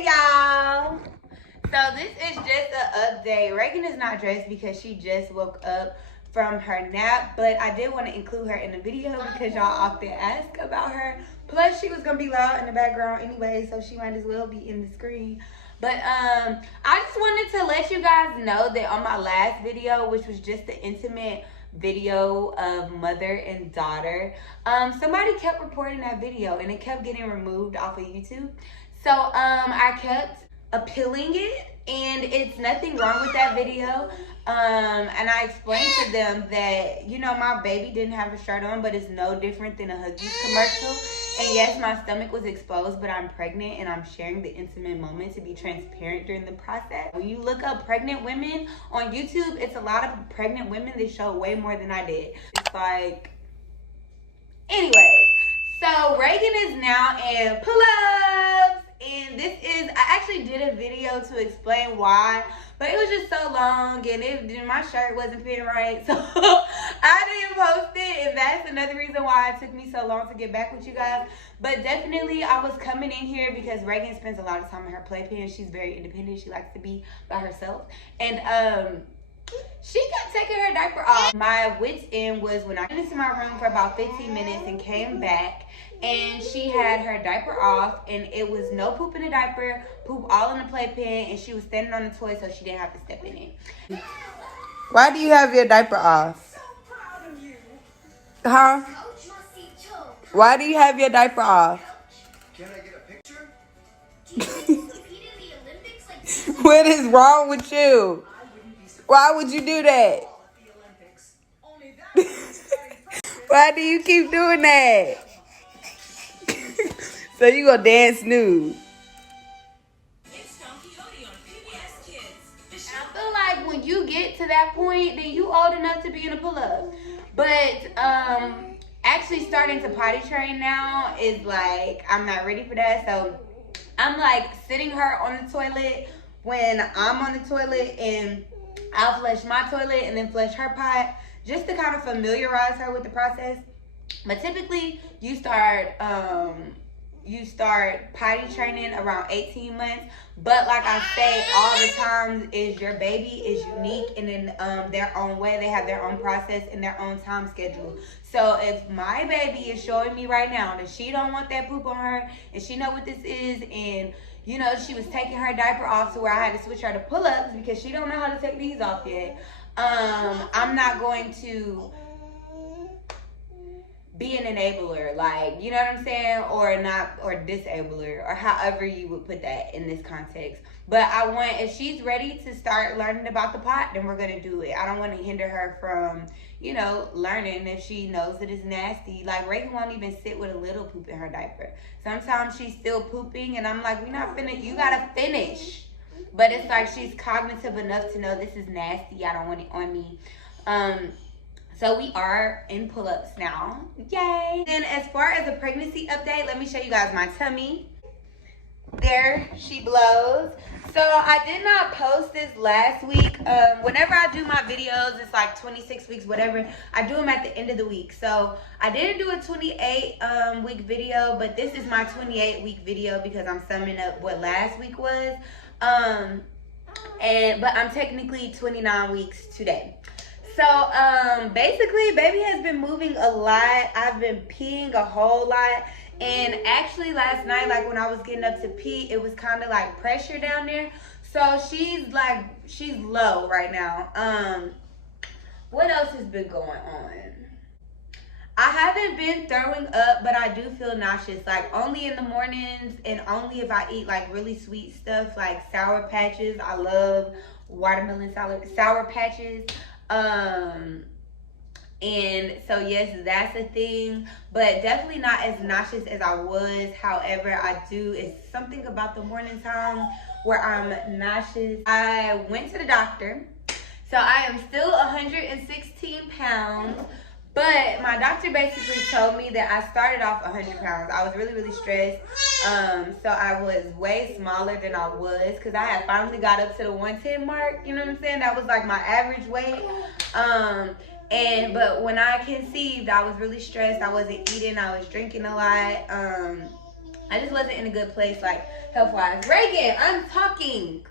Hey y'all. So this is just an update. Reigan is not dressed because she just woke up from her nap, but I did want to include her in the video because y'all often ask about her. Plus she was gonna be loud in the background anyway, so she might as well be in the screen. But I just wanted to let you guys know that on my last video, which was just the intimate video of mother and daughter, somebody kept reporting that video and it kept getting removed off of YouTube. So I kept appealing it, and it's nothing wrong with that video. And I explained to them that, you know, my baby didn't have a shirt on, but it's no different than a Huggies commercial. And yes, my stomach was exposed, but I'm pregnant and I'm sharing the intimate moment to be transparent during the process. When you look up pregnant women on YouTube, it's a lot of pregnant women that show way more than I did. It's like, anyways, so Reigan is now in pull-ups. And this is, I actually did a video to explain why, but it was just so long and my shirt wasn't fitting right, so I didn't post it, and that's another reason why it took me so long to get back with you guys. But definitely I was coming in here because Reigan spends a lot of time in her playpen. She's very independent. She likes to be by herself, and she kept taking her diaper off. My wit's end was when I went into my room for about 15 minutes and came back, and she had her diaper off, and it was no poop in the diaper, poop all in the playpen, and she was standing on the toy so she didn't have to step in it. Why do you have your diaper off? So proud of you. Huh? Why do you have your diaper off? Can I get a picture? What is wrong with you? Why would you do that? Why do you keep doing that? So you gonna dance nude. And I feel like when you get to that point, then you old enough to be in a pull-up. But actually starting to potty train now is like, I'm not ready for that. So I'm like sitting her on the toilet when I'm on the toilet, and I'll flush my toilet and then flush her pot, just to kind of familiarize her with the process. But typically you start potty training around 18 months. But like I say all the time, is your baby is unique and in their own way. They have their own process and their own time schedule. So if my baby is showing me right now that she don't want that poop on her, and she know what this is, and you know, she was taking her diaper off to where I had to switch her to pull-ups because she don't know how to take these off yet. I'm not going to be an enabler, like, you know what I'm saying? Or disabler, or however you would put that in this context. But I want, if she's ready to start learning about the pot, then we're gonna do it. I don't want to hinder her from, you know, learning if she knows that it's nasty. Like, Reigan won't even sit with a little poop in her diaper. Sometimes she's still pooping, and I'm like, we're not finna, you gotta finish. But it's like she's cognitive enough to know this is nasty, I don't want it on me. So we are in pull-ups now. Yay! Then as far as a pregnancy update, let me show you guys my tummy. There she blows. So I did not post this last week. Whenever I do my videos, it's like 26 weeks, whatever. I do them at the end of the week. So I didn't do a 28 week video, but this is my 28 week video because I'm summing up what last week was. But I'm technically 29 weeks today. So basically baby has been moving a lot. I've been peeing a whole lot. And actually last night, like when I was getting up to pee, it was kind of like pressure down there. So she's low right now. What else has been going on? I haven't been throwing up, but I do feel nauseous, like only in the mornings and only if I eat like really sweet stuff like Sour Patches. I love watermelon sour patches. And so yes, that's a thing, but definitely not as nauseous as I was. However, it's something about the morning time where I'm nauseous. I went to the doctor. So I am still 116 pounds, but my doctor basically told me that I started off 100 pounds. I was really, really stressed. So I was way smaller than I was because I had finally got up to the 110 mark. You know what I'm saying? That was like my average weight. But when I conceived, I was really stressed. I wasn't eating. I was drinking a lot. I just wasn't in a good place, like, health-wise. Reigan, I'm talking.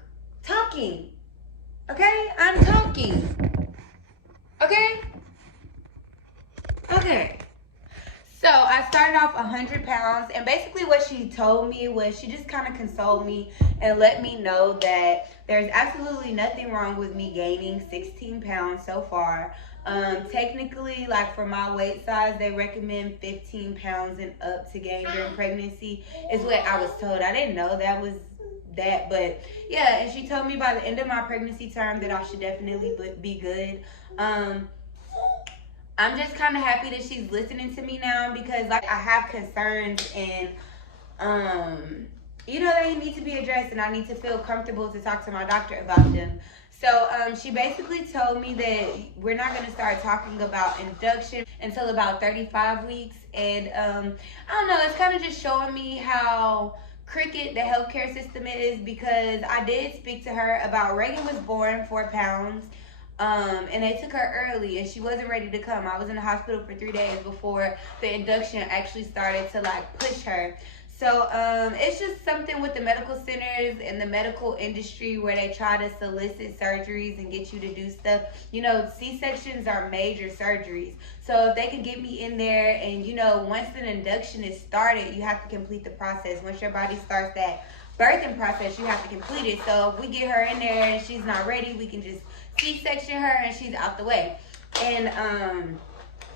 Okay? I'm talking. Okay? Okay. So I started off 100 pounds, and basically what she told me was she just kind of consoled me and let me know that there's absolutely nothing wrong with me gaining 16 pounds so far. Technically, like for my weight size, they recommend 15 pounds and up to gain during pregnancy is what I was told. I didn't know that was that, but yeah, and she told me by the end of my pregnancy term that I should definitely be good. I'm just kind of happy that she's listening to me now, because like I have concerns, and you know, they need to be addressed, and I need to feel comfortable to talk to my doctor about them. So she basically told me that we're not going to start talking about induction until about 35 weeks. And I don't know, it's kind of just showing me how crooked the healthcare system is, because I did speak to her about Reigan was born 4 pounds. And they took her early, and she wasn't ready to come. I was in the hospital for 3 days before the induction actually started to like push her. So it's just something with the medical centers and the medical industry where they try to solicit surgeries and get you to do stuff. You know, C-sections are major surgeries. So if they can get me in there, and you know, once an induction is started, you have to complete the process. Once your body starts that birthing process, you have to complete it. So if we get her in there and she's not ready, we can just C-section her and she's out the way. And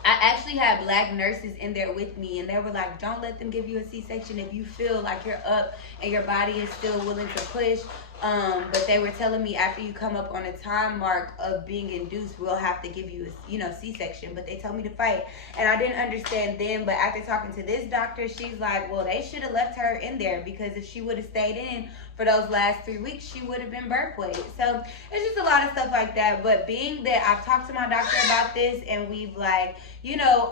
I actually had Black nurses in there with me, and they were like, don't let them give you a C-section if you feel like you're up and your body is still willing to push. But they were telling me after you come up on a time mark of being induced, we'll have to give you a, you know, C-section. But they told me to fight, and I didn't understand then. But after talking to this doctor, she's like, well, they should have left her in there, because if she would have stayed in for those last 3 weeks, she would have been birth weight. So it's just a lot of stuff like that. But being that I've talked to my doctor about this, and we've like, you know,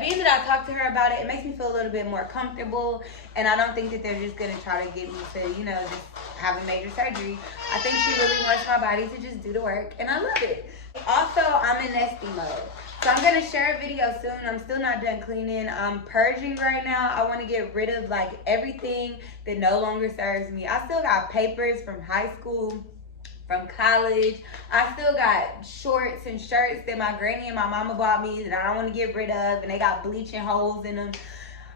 being that I talked to her about it, it makes me feel a little bit more comfortable. And I don't think that they're just going to try to get me to, you know, just have a major surgery. I think she really wants my body to just do the work, and I love it. Also, I'm in nesting mode. So I'm going to share a video soon. I'm still not done cleaning. I'm purging right now. I want to get rid of like everything that no longer serves me. I still got papers from high school, from college. I still got shorts and shirts that my granny and my mama bought me that I don't want to get rid of, and they got bleaching holes in them.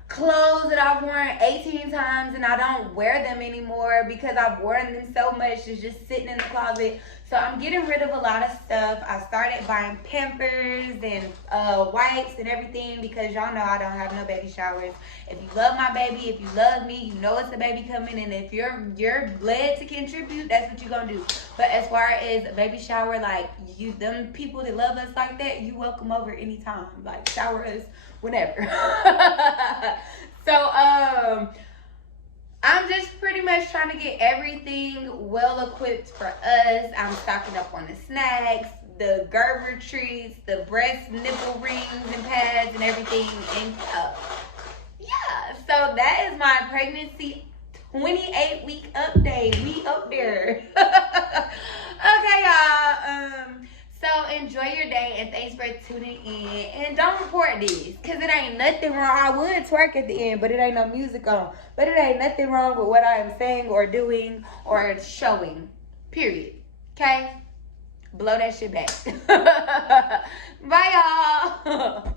Clothes that I've worn 18 times and I don't wear them anymore because I've worn them so much, it's just sitting in the closet. So I'm getting rid of a lot of stuff. I started buying Pampers and wipes and everything, because y'all know I don't have no baby showers. If you love my baby, if you love me, you know it's a baby coming, and if you're led to contribute, that's what you're gonna do. But as far as a baby shower, like them people that love us like that, you welcome over anytime. Like shower us whenever. So I'm just pretty much trying to get everything well equipped for us. I'm stocking up on the snacks, the Gerber treats, the breast nipple rings and pads and everything. And yeah, so that is my pregnancy 28-week update. We up there. Okay, y'all. So enjoy your day, and thanks for tuning in. And don't report this, because it ain't nothing wrong. I would twerk at the end, but it ain't no music on. But it ain't nothing wrong with what I am saying or doing or showing. Period. Okay? Blow that shit back. Bye, y'all.